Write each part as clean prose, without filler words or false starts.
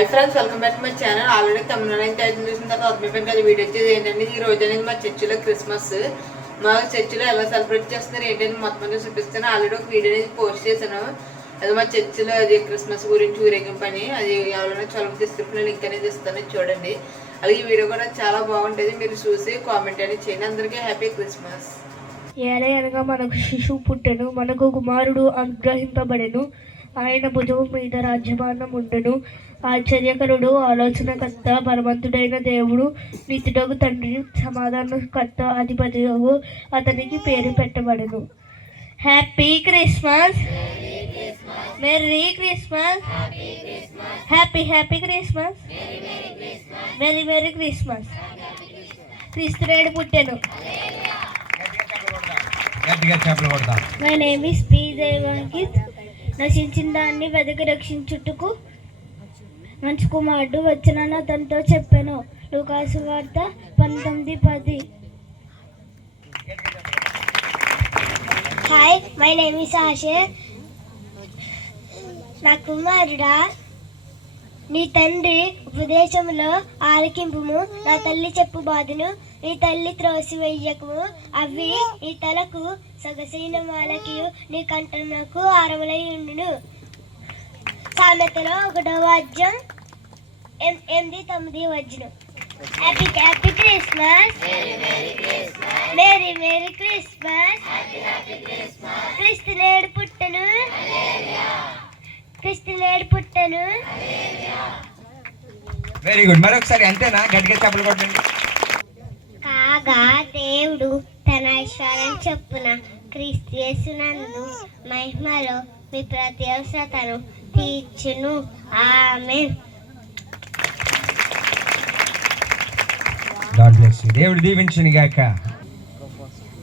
Hi friends, welcome back to my channel. Already Tamil Nadu title చూసిన తర్వాత అర్థమైపోయింది కదా. వీడియో వచ్చేది ఏంటంటే, ఈ రోజు అనేది మా చర్చిలో క్రిస్మస్. మా చర్చిలో ఎలా సెలబ్రేట్ చేస్తున్నారు ఏంటంటే మొత్తం అనేది చూపిస్తాను. ఆల్రెడీ ఒక వీడియో అనేది పోస్ట్ చేశాను. అది మా చర్చిలో అది క్రిస్మస్ గురించి ఊరేగింపు అని. అది ఎవరైనా చొలవ డిస్క్రిప్షన్లో లింక్ అనేది ఇస్తాను, చూడండి. అలాగే ఈ వీడియో కూడా చాలా బాగుంటుంది, మీరు చూసి కామెంట్ అనేది చేయండి. అందరికీ హ్యాపీ క్రిస్మస్. ఏలయనగా మనకు శిశువు పుట్టెను, మనకు కుమారుడు అనుగ్రహింపబడెను, ఆయన భుజము మీద రాజ్యభారం ఉండెను. ఆశ్చర్యకరుడు, ఆలోచనకర్త, బలవంతుడైన దేవుడు, నిత్యుడగు తండ్రి, సమాధానకర్త, అధిపతియగు అతనికి పేరు పెట్టబడెను. Happy Christmas, merry Christmas, happy happy Christmas, merry merry Christmas. క్రీస్తునేడు పుట్టెను. My name is P Devankit. నశించిన దాన్ని వెదకి రక్షించుటకు మంచి కుమారుడు వచ్చినని అతనితో చెప్పాను. లూకాసు వార్త 19:10. Hi, my name is Ussher. నా కుమారుడా, నీ తండ్రి ఉపదేశంలో ఆలకింపుము, నా తల్లి చెప్పు బాధను నీ తల్లి త్రోసివేయకము. అవి నీ తలకు సొగసైన మాలకి, నీ కంఠమునకు ఆరములై ఉండును. సామెతలో 1వ అధ్యాయం 8-9 happy happy Christmas, merry merry Christmas. క్రీస్తునేడు పుట్టెను, క్రీస్తునేడు పుట్టెను. Very good. మరొకసారి అంతేనా? గట్టిగా చెప్పలు కొట్టండి. కాగా దేవుడు తన ఐశ్వర్యం చొప్పున క్రీస్తు యేసునందు మహిమలో మీ ప్రతి అవసరతను తీర్చును. ఆమేన్. God bless you. దేవుడు దీవించును గాక.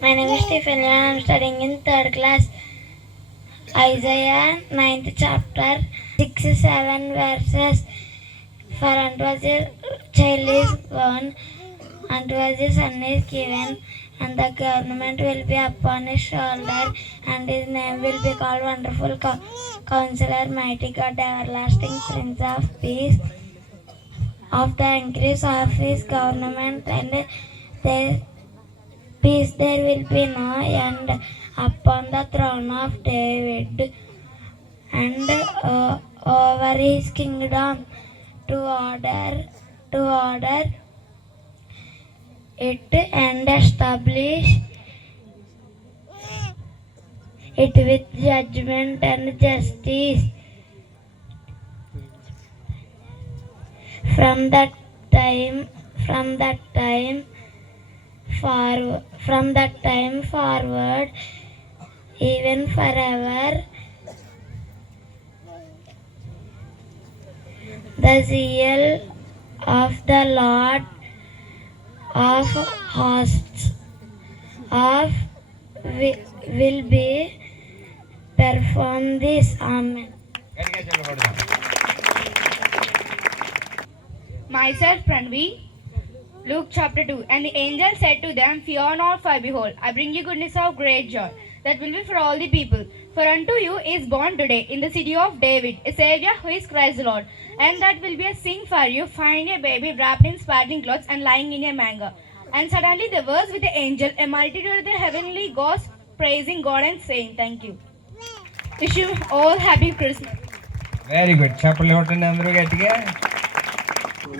My name is Stephen and I am studying in 3rd class. Isaiah 9th chapter 6-7 verses. For unto us a child is born, unto us a son is given, and the government will be upon his shoulder, and his name will be called Wonderful Counselor, Mighty God, Everlasting Prince of Peace. Of the increase of his government and the peace there will be no end upon the throne of David and over his kingdom, to order it and establish it with judgment and justice. From that time forward, even forever, the zeal of the Lord of hosts will be perform this. Amen. Myself, Pranvi. Luke chapter 2. And the angel said to them, Fear not, for behold, I bring you goodness of great joy, that will be for all the people. For unto you is born today in the city of David a Savior, who is Christ the Lord. And that will be a sign for you: find a baby wrapped in swaddling clothes and lying in a manger. And suddenly there was with the angel a multitude of the heavenly hosts praising God and saying, Thank you. Wish you all happy Christmas. Very good. చెప్పలు కొట్టండి అందరూ గట్టిగా.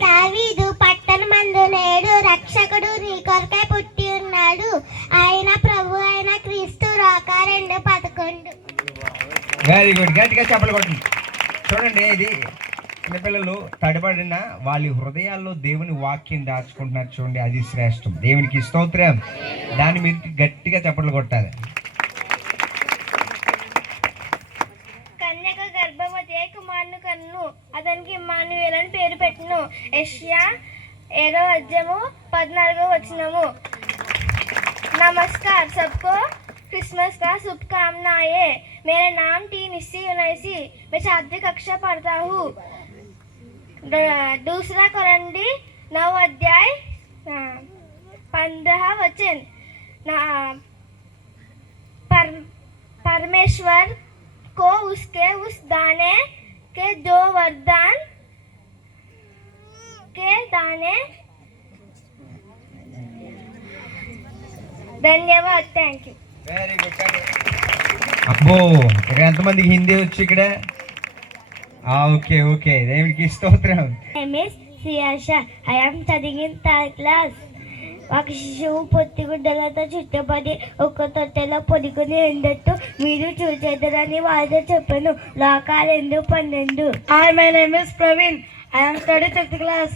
దావీదు పట్టణమందు నేడు రక్షకుడు నీ కొరకై పుట్టి ఉన్నాడు, ఆయన ప్రభు అయిన క్రీస్తు రాక 2:11. Very good. గట్టిగా చెప్పలు కొట్టండి. చూడండి, ఇది చిన్నపిల్లలు తడబడిన వాళ్ళ హృదయాల్లో దేవుని వాక్యం దాచుకుంటున్నారు. చూడండి, అది శ్రేష్టం. దేవునికి స్తోత్రం. దాని మీద గట్టిగా చెప్పలు కొట్టాలి. కన్యక గర్భవతి కుమారుని కన్ను, అతనికి ఇమ్మానుయేలు అని పేరు పెట్టెను. యెషయా 7:14. नमस्कार सबको, क्रिसमस का शुभकामनाएं। मेरा नाम टी निस्सी यूनाइसी, मैं 7वीं कक्षा पढ़ता हूँ। 2 कोरिन्थी 9:15 परमेश्वर को उसके उस दाने के जो वरदान అందుకే దానే ధన్యవాద్. Thank you. Very good. అబ్బో, ఇక్కడ ఎంతమందికి హిందీ వచ్చు ఇక్కడ? ఓకే ఓకే, దేవుడికి స్తోత్రం. Miss Siyasha, I am studying in third class. ఒక శిశువు పొత్తిగుడ్డలతో చుట్టబడి ఒక తొట్టెలో పొడుగుని ఎండట్టు మీరు చూసేద్దరని వారితో చెప్పాను. లోకాలు 2:12. Hi, my name is Praveen. I am study 5th class.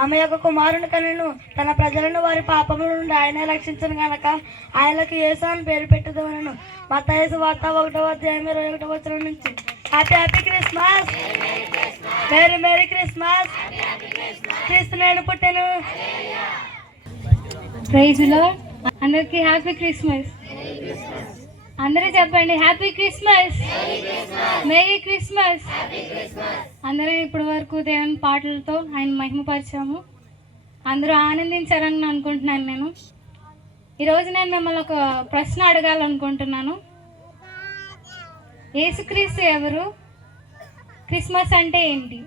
ఆమె యొక్క కుమారుని కనెను. తన ప్రజలను వారి పాపముల నుండి ఆయన రక్షించను గనక ఆయనకు యేసు అని పేరు పెట్టుదవనను. మత్తయి సువార్త 1:21 నుంచి. Happy happy Christmas, merry merry Christmas. క్రీస్తు నేడు పుట్టెను. Praise Lord. అందరికీ హ్యాపీ క్రిస్మస్. అందరూ చెప్పండి హ్యాపీ క్రిస్మస్, మేరీ క్రిస్మస్. అందరూ ఇప్పటి వరకు దేవుని పాటలతో ఆయన మహిమపరిచాము. అందరూ ఆనందించారని అనుకుంటున్నాను. ఈరోజు నేను మిమ్మల్ని ఒక ప్రశ్న అడగాలనుకుంటున్నాను. యేసుక్రీస్తు ఎవరు? క్రిస్మస్ అంటే ఏంటి?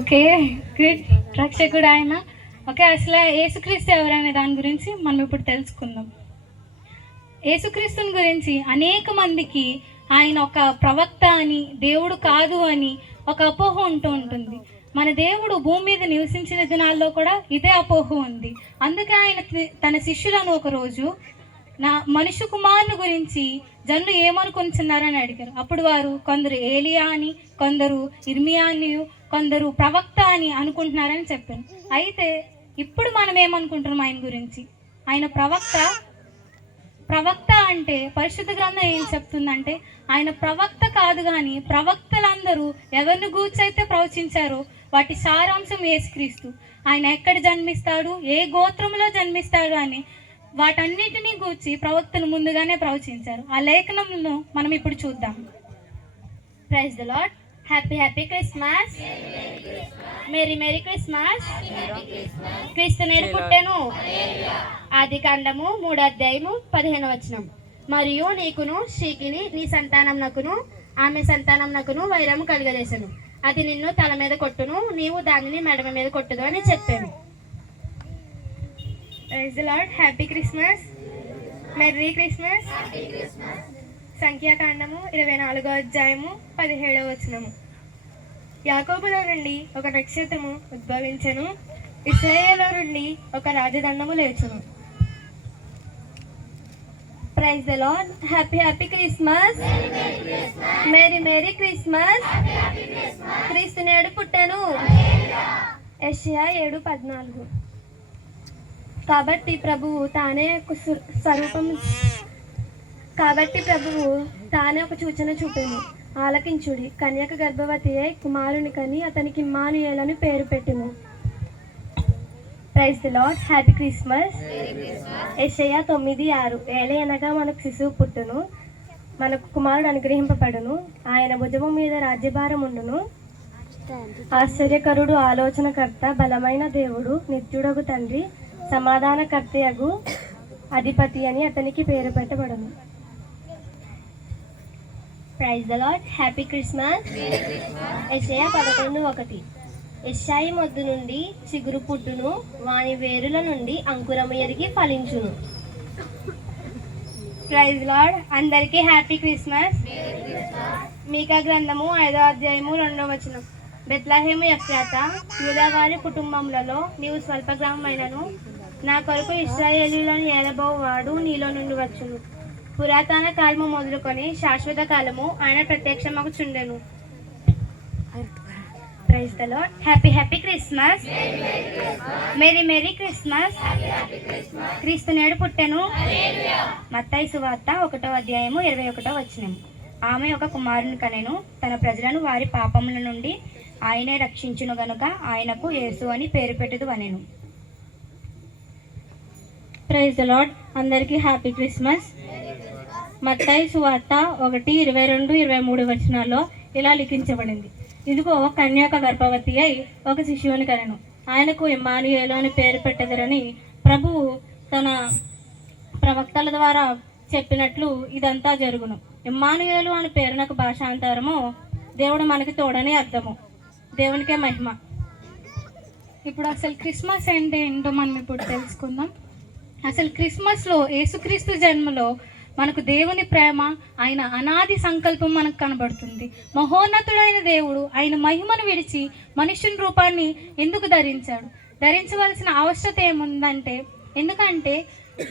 Okay, good. రక్షకుడు ఆయన. ఓకే, అసలు యేసుక్రీస్తు ఎవరనే దాని గురించి మనం ఇప్పుడు తెలుసుకుందాం. యేసుక్రీస్తుని గురించి అనేక మందికి ఆయన ఒక ప్రవక్త అని, దేవుడు కాదు అని ఒక అపోహ ఉంటుంది. మన దేవుడు భూమి మీద నివసించిన దినాల్లో కూడా ఇదే అపోహ ఉంది. అందుకే ఆయన తన శిష్యులను ఒకరోజు మనుష్య కుమారుని గురించి జనులు ఏమనుకుంటున్నారని అడిగారు. అప్పుడు వారు కొందరు ఏలియా అని, కొందరు ఇర్మియా అని, కొందరు ప్రవక్త అని అనుకుంటున్నారని చెప్పారు. అయితే ఇప్పుడు మనం ఏమనుకుంటున్నాం ఆయన గురించి? ఆయన ప్రవక్త అంటే పరిశుద్ధ గ్రంథం ఏం చెప్తుందంటే ఆయన ప్రవక్త కాదు, కానీ ప్రవక్తలందరూ ఎవరిని గూర్చైతే ప్రవచించారో వాటి సారాంశం యేసుక్రీస్తు. ఆయన ఎక్కడ జన్మిస్తాడు, ఏ గోత్రంలో జన్మిస్తాడు అని వాటన్నిటినీ గూర్చి ప్రవక్తలు ముందుగానే ప్రవచించారు. ఆ లేఖనంలో మనం ఇప్పుడు చూద్దాం. Praise the Lord. Happy happy Christmas, merry merry Christmas. క్రీస్తు నేడు పుట్టెను. ఆది కాండము 3:15. మరియు నీకును స్త్రీకిని నీ సంతానంనకును ఆమె సంతానంనకును వైరము కలుగజేసెను. అది నిన్ను తల మీద కొట్టును, నీవు దానిని మెడమ మీద కొట్టుదు అని చెప్పాను. Praise the Lord. Happy Christmas, merry Christmas. సంఖ్యాకాండము 24:17. యాకోబులో నుండి ఒక నక్షత్రము ఉద్భవించెను, ఇశ్రాయేలు నుండి ఒక రాజదండము లేచును. Praise the Lord. Happy happy Christmas, merry merry Christmas. క్రీస్తు నేడు పుట్టెను. యెషయా 7:14. కాబట్టి ప్రభువు తానే ఒక సూచన చూపెను. ఆలకించుడి, కన్యక గర్భవతి అయి కుమారుని కని అతనికి ఇమ్మానుయేలు అని పేరు పెట్టెను. Praise the Lord. Happy Christmas. యెషయా 9:6. ఏలయనగా మనకు శిశువు పుట్టును, మనకు కుమారుడు అనుగ్రహింపబడును, ఆయన భుజము మీద రాజ్యభారం ఉండును. ఆశ్చర్యకరుడు, ఆలోచనకర్త, బలమైన దేవుడు, నిత్యుడగు తండ్రి, సమాధానకర్తయగు అధిపతి అని అతనికి పేరు పెట్టబడును. Praise the Lord. Happy Christmas. యెషయా 11:1. యెషయి మొద్దు నుండి చిగురు పుట్టును, వాని వేరుల నుండి అంకురము ఎరిగి ఫలించును. Praise Lord. అందరికీ హ్యాపీ క్రిస్మస్. మీకా గ్రంథము 5:2. బెత్లెహేము ఎఫ్రాత, యూదావారి కుటుంబములలో నీవు స్వల్ప గ్రామమైనను, నా కొరకు ఇశ్రాయేలీయులను ఏలబోవాడు నీలో నుండి వచ్చును. పురాతన కాలము మొదలుకొని శాశ్వత కాలము ఆయన ప్రత్యక్షమగుచుండెను. Praise the Lord. Happy happy Christmas, merry merry Christmas. క్రీస్తు నేడు పుట్టెను. మత్తయి సువార్త 1:21. ఆమె ఒక కుమారుని కనెను, తన ప్రజలను వారి పాపముల నుండి ఆయనే రక్షించును గనుక ఆయనకు యేసు అని పేరు పెట్టుదు అనెను. Praise the Lord. అందరికీ హ్యాపీ క్రిస్మస్. మత్తయి సువార్త 1:22-23 ఇలా లిఖించబడింది. ఇదిగో కన్యక గర్భవతి అయి ఒక శిశువుని కనెను, ఆయనకు ఇమ్మానుయేలు అని పేరు పెట్టెదరని ప్రభువు తన ప్రవక్తల ద్వారా చెప్పినట్లు ఇదంతా జరుగును. ఇమ్మానుయేలు అని పేరునకు భాషాంతరము దేవుడు మనకి తోడని అర్థము. దేవునికే మహిమ. ఇప్పుడు అసలు క్రిస్మస్ అంటే ఏంటో మనం ఇప్పుడు తెలుసుకుందాం. అసలు క్రిస్మస్లో యేసుక్రీస్తు జన్మలో మనకు దేవుని ప్రేమ, ఆయన అనాది సంకల్పం మనకు కనబడుతుంది. మహోన్నతుడైన దేవుడు ఆయన మహిమను విడిచి మనుష్యుని రూపాన్ని ఎందుకు ధరించాడు? ధరించవలసిన అవసరత ఏముందంటే, ఎందుకంటే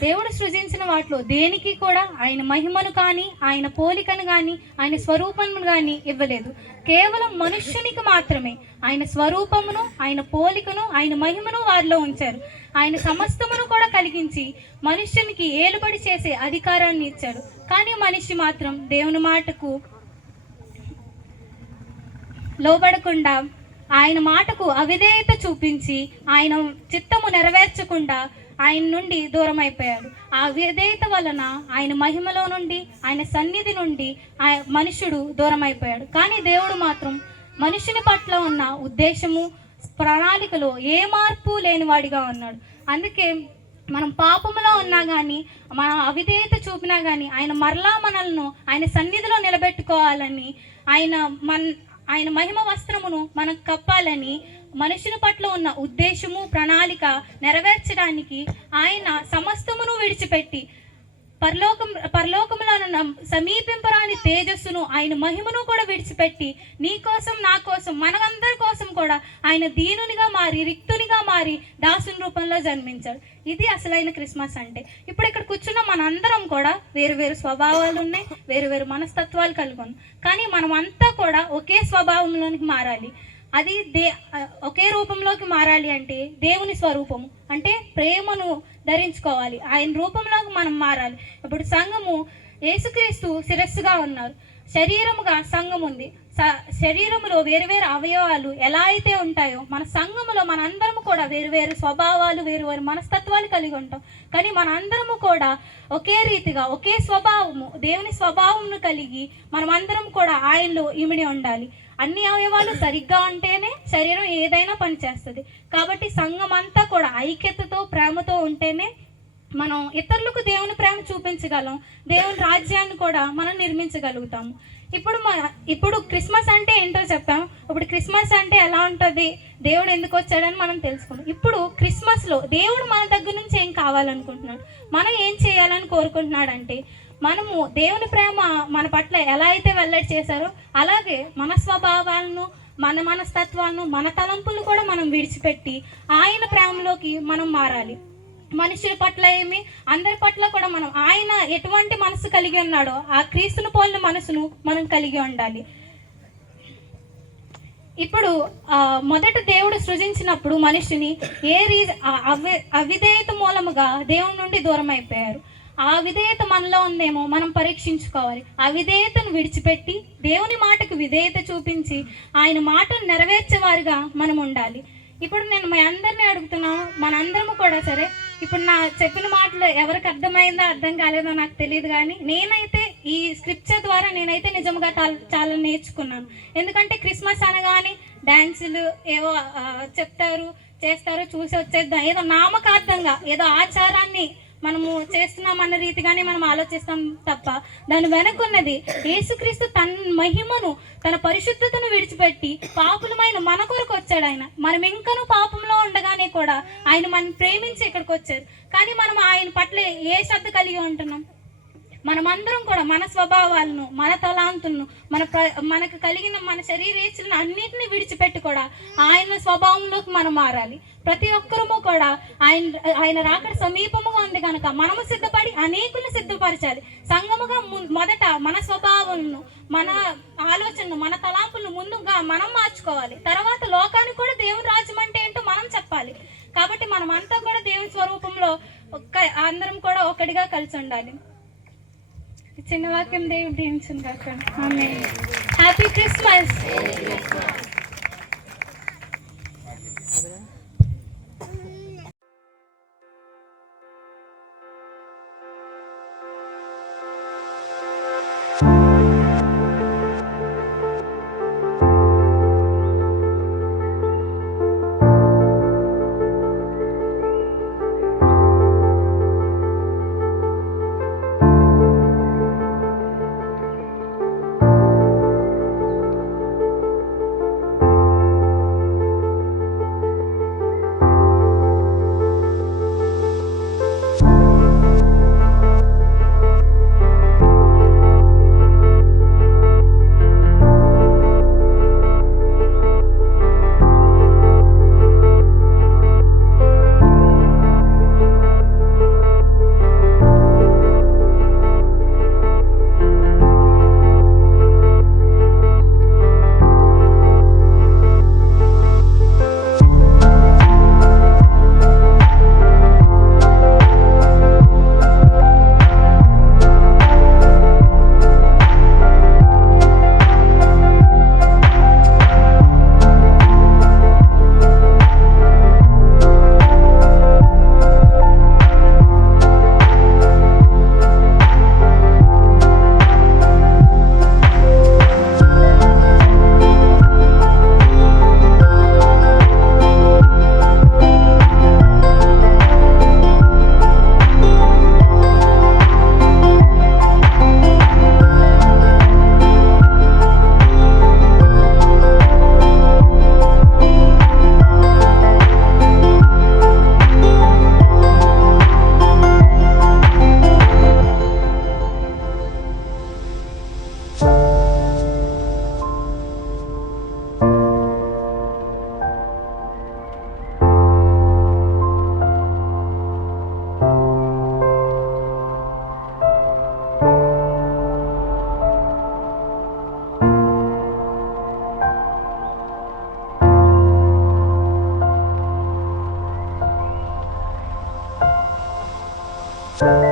దేవుడు సృజించిన వాటిలో దేనికి కూడా ఆయన మహిమను కానీ, ఆయన పోలికను కానీ, ఆయన స్వరూపమును కానీ ఇవ్వలేదు. కేవలం మనుష్యునికి మాత్రమే ఆయన స్వరూపమును, ఆయన పోలికను, ఆయన మహిమను వారిలో ఉంచారు. ఆయన సమస్తమును కూడా కలిగించి మనుష్యునికి ఏలుబడి చేసే అధికారాన్ని ఇచ్చాడు. కానీ మనిషి మాత్రం దేవుని మాటకు లోబడకుండా, ఆయన మాటకు అవిధేయత చూపించి, ఆయన చిత్తము నెరవేర్చకుండా ఆయన నుండి దూరం అయిపోయాడు. ఆ విధేయత వలన ఆయన మహిమలో నుండి, ఆయన సన్నిధి నుండి మనుష్యుడు దూరం అయిపోయాడు. కానీ దేవుడు మాత్రం మనుషుని పట్ల ఉన్న ఉద్దేశము, ప్రణాళికలో ఏ మార్పు లేనివాడిగా ఉన్నాడు. అందుకే మనం పాపములో ఉన్నా కానీ, మన అవిధేయత చూపినా కానీ ఆయన మరలా మనల్ని ఆయన సన్నిధిలో నిలబెట్టుకోవాలని, ఆయన మహిమ వస్త్రమును మనకు కప్పాలని, మనుషుని పట్ల ఉన్న ఉద్దేశము, ప్రణాళిక నెరవేర్చడానికి ఆయన సమస్తమును విడిచిపెట్టి పరలోకములో సమీపింపరాని తేజస్సును, ఆయన మహిమను కూడా విడిచిపెట్టి నీ కోసం, నా కోసం, మనందరి కోసం కూడా ఆయన దీనునిగా మారి, రిక్తునిగా మారి దాసుని రూపంలో జన్మించాడు. ఇది అసలైన క్రిస్మస్ అంటే. ఇప్పుడు ఇక్కడ కూర్చున్న మనందరం కూడా వేరు వేరు స్వభావాలు ఉన్నాయి, వేరు వేరు మనస్తత్వాలు కలిగి ఉన్నాం. కానీ మనం అంతా కూడా ఒకే స్వభావంలోనికి మారాలి. అది ఒకే రూపంలోకి మారాలి అంటే దేవుని స్వరూపము అంటే ప్రేమను ధరించుకోవాలి. ఆయన రూపంలోకి మనం మారాలి. ఇప్పుడు సంఘము, యేసుక్రీస్తు శిరస్సుగా ఉన్నారు, శరీరముగా సంఘం ఉంది. శరీరములో వేరువేరు అవయవాలు ఎలా అయితే ఉంటాయో, మన సంఘములో మనందరము కూడా వేరువేరు స్వభావాలు, వేరువేరు మనస్తత్వాలు కలిగి ఉంటాం. కానీ మనందరము కూడా ఒకే రీతిగా, ఒకే స్వభావము, దేవుని స్వభావమును కలిగి మనమందరం కూడా ఆయనలో ఇమిడి ఉండాలి. అన్ని అవయవాలు సరిగ్గా ఉంటేనే శరీరం ఏదైనా పనిచేస్తుంది. కాబట్టి సంఘం అంతా కూడా ఐక్యతతో, ప్రేమతో ఉంటేనే మనం ఇతరులకు దేవుని ప్రేమ చూపించగలం, దేవుని రాజ్యాన్ని కూడా మనం నిర్మించగలుగుతాము. ఇప్పుడు క్రిస్మస్ అంటే ఏంటో చెప్పాము. ఇప్పుడు క్రిస్మస్ అంటే ఎలా ఉంటుంది, దేవుడు ఎందుకు వచ్చాడని మనం తెలుసుకున్నాం. ఇప్పుడు క్రిస్మస్లో దేవుడు మన దగ్గర నుంచి ఏం కావాలనుకుంటున్నాడు, మనం ఏం చేయాలని కోరుకుంటున్నాడు అంటే, మనము దేవుని ప్రేమ మన పట్ల ఎలా అయితే వెల్లడి చేశారో అలాగే మన స్వభావాలను, మన మనస్తత్వాలను, మన తలంపులు కూడా మనం విడిచిపెట్టి ఆయన ప్రేమలోకి మనం మారాలి. మనుషుల పట్ల ఏమి, అందరి పట్ల కూడా మనం ఆయన ఎటువంటి మనసు కలిగి ఉన్నాడో ఆ క్రీస్తును పోలిన మనసును మనం కలిగి ఉండాలి. ఇప్పుడు మొదట దేవుడు సృజించినప్పుడు మనిషిని అవిధేయత మూలముగా దేవుని నుండి దూరం అయిపోయారు. ఆ విధేయత మనలో ఉందేమో మనం పరీక్షించుకోవాలి. ఆ విధేయతను విడిచిపెట్టి దేవుని మాటకు విధేయత చూపించి ఆయన మాటను నెరవేర్చేవారుగా మనం ఉండాలి. ఇప్పుడు నేను మీ అందరినీ అడుగుతున్నాను, మనందరము కూడా సరే, ఇప్పుడు నా చెప్పిన మాటలు ఎవరికి అర్థమైందో అర్థం కాలేదో నాకు తెలియదు, కానీ నేనైతే ఈ స్క్రిప్చర్ ద్వారా నేనైతే నిజంగా చాలా నేర్చుకున్నాను. ఎందుకంటే క్రిస్మస్ అనగానే డాన్సులు ఏవో చెప్తారు, చేస్తారు, చూసి వచ్చేద్దాం, ఏదో నామకార్థంగా ఏదో ఆచారాన్ని మనము చేస్తున్నామన్న రీతిగానే మనం ఆలోచిస్తాం తప్ప దాని వెనకున్నది యేసుక్రీస్తు తన మహిమను, తన పరిశుద్ధతను విడిచిపెట్టి పాపులమైన మన కొరకు వచ్చాడు. ఆయన మనం ఇంకనూ పాపంలో ఉండగానే కూడా ఆయన మనం ప్రేమించి ఇక్కడికి వచ్చారు. కానీ మనం ఆయన పట్ల ఏ శ్రద్ధ కలిగి ఉంటున్నాం? మనమందరం కూడా మన స్వభావాలను, మన తలాంతులను, మనకు కలిగిన మన శరీరేచ్ఛలను అన్నిటిని విడిచిపెట్టి కూడా ఆయన స్వభావంలోకి మనం మారాలి. ప్రతి ఒక్కరము కూడా ఆయన రాకడ సమీపముగా ఉంది కనుక మనము సిద్ధపడి అనేకులను సిద్ధపరచాలి. సంఘముగా మొదట మన స్వభావాలను, మన ఆలోచనలు, మన తలాంపులను ముందుగా మనం మార్చుకోవాలి. తర్వాత లోకానికి కూడా దేవుని రాజ్యం అంటే ఏంటో మనం చెప్పాలి. కాబట్టి మనం అంతా కూడా దేవుని స్వరూపంలో అందరం కూడా ఒకటిగా కలిసి ఉండాలి. చిన్న వాక్యం దేవుడు దీవించును గాక. ఆమేన్. Happy Christmas. Thank